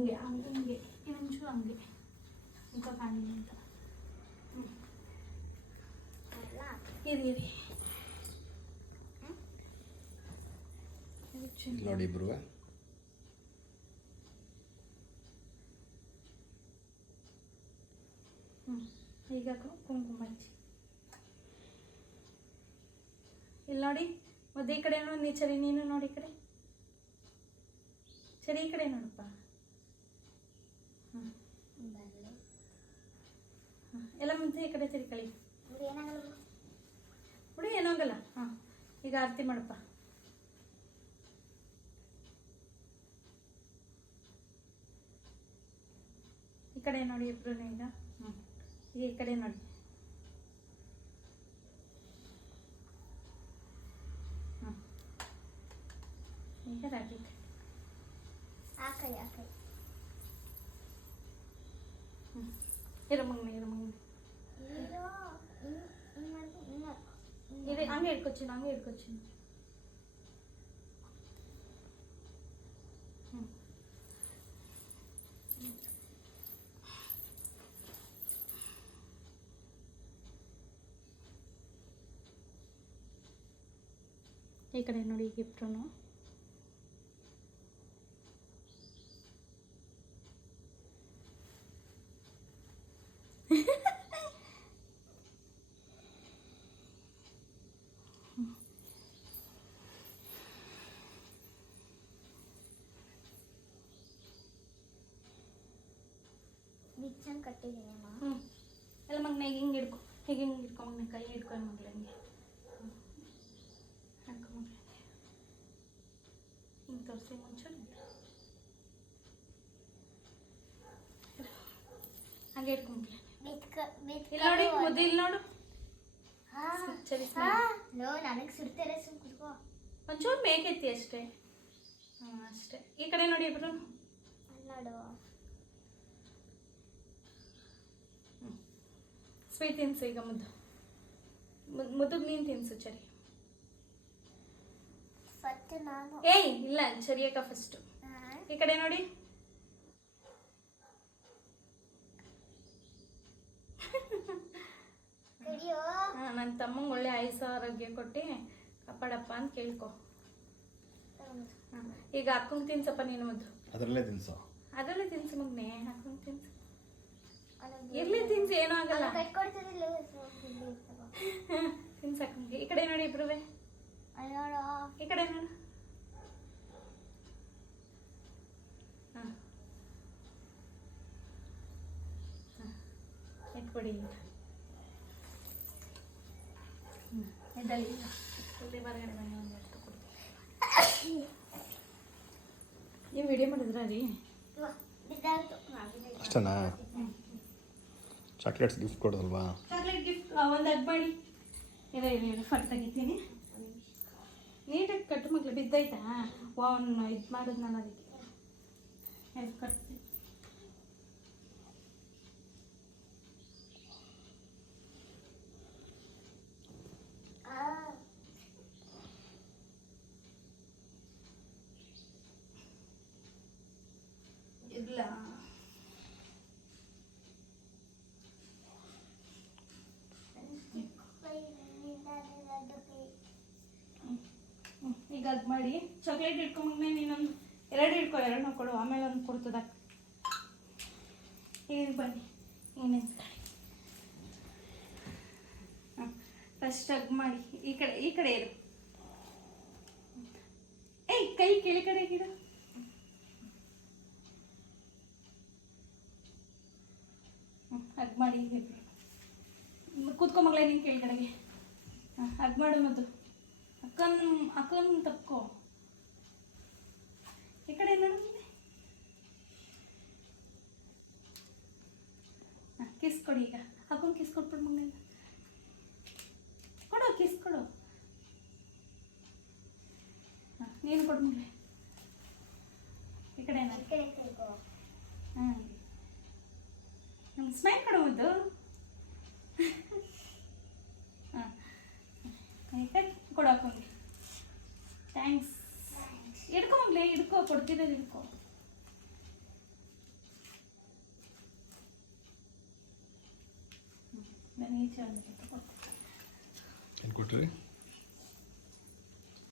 ಹಿಂಗೆ ಹಿಂಗೆ ಇನ್ನೊಂಚೂರು ಹಂಗೆ ಮುಖ ಕಾಣಲಿ ಅಂತ. ಇರಿ ನೋಡಿ ಇಬ್ರು ಈಗ ಕುಂಕುಮ ಹಚ್ಚಿ ಇಲ್ಲಿ ನೋಡಿ. ಮತ್ತೆ ಈ ಕಡೆ ನೋಡಿ ಚರಿ, ನೀನು ನೋಡಿ ಈ ಕಡೆ ಚರಿ, ಈ ಕಡೆ ನೋಡಪ್ಪ. ಎಲ್ಲ ಮುಂದೆ ಈ ಕಡೆ ತಿರ್ಕೊಳ್ಳಿ. ಹುಡಿ ಏನಾಗಲ್ಲ. ಹಾಂ, ಈಗ ಆರತಿ ಮಾಡಪ್ಪ. ಈ ಕಡೆ ನೋಡಿ ಇಬ್ರು ಈಗ. ಈಗ ಈ ಕಡೆ ನೋಡಿ. ಈಗ ರಾಗಿ ಇರಮಂಗ್ನೆ ಹಂಗೆ ಇಟ್ಕೊಚ್ಚಿನ ಈ ಕಡೆ ನೋಡಿ ಗಿಫ್ಟು. ಎಲ್ಲ ಮಗನ ಹಿಂಗೆ ಹಿಡ್ಕೊ, ಹಿಂಗೆ ಹಿಡ್ಕೊ ಮಗನ, ಕೈ ಹಿಡ್ಕೊಂಡು ಮಗ್ಳ ಹಿಂಗೆ ಹಾಕೊ ಮಗ್ಳ, ಹಿಂಗೆ ತೋರಿಸಿ ಮುಂಚೆ ಹಂಗೆ ಹಿಡ್ಕೊ ಮಗ್ಳ. ಇಲ್ಲಿ ನೋಡಿ ಮುದ್ದೆ, ಇಲ್ಲಿ ನೋಡು. ನನಗೆ ಸುಡ್ತಾರೆ, ಸುಮ್ಕೋ. ಒಂಚೂರು ಬೇಕೈತಿ ಅಷ್ಟೇ. ಅಷ್ಟೇ. ಈ ಕಡೆ ನೋಡಿ ಇಬ್ರು ನೋಡು. ಸ್ವೀಟ್ ತಿನ್ಸು ಈಗ. ಮುದ್ದುಗ್ ನೀನು ತಿನ್ಸು ಚರಿ. ಫಸ್ಟ್ ನಾನು. ಏಯ್ ಇಲ್ಲ, ಚರಿಯಕ್ಕ ಫಸ್ಟ್. ಈ ಕಡೆ ನೋಡಿ. ನನ್ನ ತಮ್ಮಂಗೆ ಒಳ್ಳೆ ಆಯುಷ ಆರೋಗ್ಯ ಕೊಟ್ಟು ಕಾಪಾಡಪ್ಪ ಅಂತ ಕೇಳ್ಕೊ. ಈಗ ಅಕ್ಕಂಗೆ ತಿನ್ಸಪ್ಪ ನೀನು ಮುದ್ದು. ಅದರಲ್ಲೇ ತಿನ್ಸು ಮಗ್ನೆ, ಅಕ್ಕಂಗೆ ತಿನ್ಸು. ಇರ್ಲಿ ತಿನ್ಸಿ, ಏನೂ ಆಗಲ್ಲ. ತಿನ್ಸಕ್ಕಂಗೆ. ಈ ಕಡೆ ನೋಡಿ ಇಬ್ರುವೆ. ಈ ಕಡೆ ನೋಡು. ಹಾಂ, ಇಟ್ಕೊಡಿ. ಎದ್ದಳಿ. ಇಲ್ಲಿ ಹೊರಗಡೆ ಬನ್ನಿ, ಒಂದು ಎಷ್ಟು ಕೊಡ್ತೀನಿ. ನೀವು ವಿಡಿಯೋ ಮಾಡಿದ್ರ ರೀ? ಅಷ್ಟೇನಾ? ಚಾಕ್ಲೇಟ್ಸ್ ಗಿಫ್ಟ್ ಕೊಡೋದಲ್ವಾ? ಚಾಕ್ಲೇಟ್ ಗಿಫ್ಟ್ ಒಂದು ಹಗ್ ಮಾಡಿ. ಇರೋ ಫಟ್ ತೆಗಿತೀನಿ. ನೀಟಾಗಿ ಕಟ್ಟು ಮಕ್ಳು. ಬಿದ್ದೈತಾ? ಒಂದು ಇದು ಮಾಡೋದು ನಾನು ಅದಕ್ಕೆ ಕಟ್ತೀನಿ. ಇಲ್ಲ ಈಗ ಅದು ಮಾಡಿ. ಚಾಕ್ಲೇಟ್ ಇಟ್ಕೊಂಬಂದ್ರೆ ನೀನೊಂದು 2 ಇಟ್ಕೊ, 2 ಕೊಡು, ಆಮೇಲೆ ಒಂದು ಕೊಡ್ತದ. ಈಗ ಬನ್ನಿ, ಏನೇನು ಫಸ್ಟ್ ಹಗ್ ಮಾಡಿ. ಈ ಕಡೆ ಇರು. ಏಯ್ ಕೈ ಕೆಳ ಕಡೆ ಗಿಡ. ಹಗ್ ಮಾಡಿ. ಕೂತ್ಕೊ ಮಗಳೇ, ನೀನು ಕೆಳಗಡೆಗೆ. ಹಗ್ ಮಾಡು. ಮತ್ತು ಅಕ್ಕನ ತಪ್ಕೋ. ಈ ಕಡೆ ನನಗೆ ಕಿಸ್ ಕೊಡಿ. ಈಗ ಅಕ್ಕನ ಕಿಸ್ ಕೊಟ್ಬಿಡು ಮಗನಿಂದ. ಕೊಡು, ಕಿಸ್ ಕೊಡು. ನೀನು ಕೊಡು ಮಗಳೆ. ಈ ಕಡೆ ನಮ್ಗೆ ಸ್ಮೈಲ್ ಕೊಡು ಮುದ್ದು. ಹಾಂ, ಆಯ್ತಾ? ಕೊಡು ಹಾಕೊಂಡಿ. ಥ್ಯಾಂಕ್ಸ್. ಹಿಡ್ಕೊ ಮಗಳೆ, ಹಿಡ್ಕೊ. ಕೊಡ್ತಿರೋದು ಹಿಡ್ಕೊ. ನಾನು ಈಚೆ ಒಂದು ಏನು ಕೊಟ್ರಿ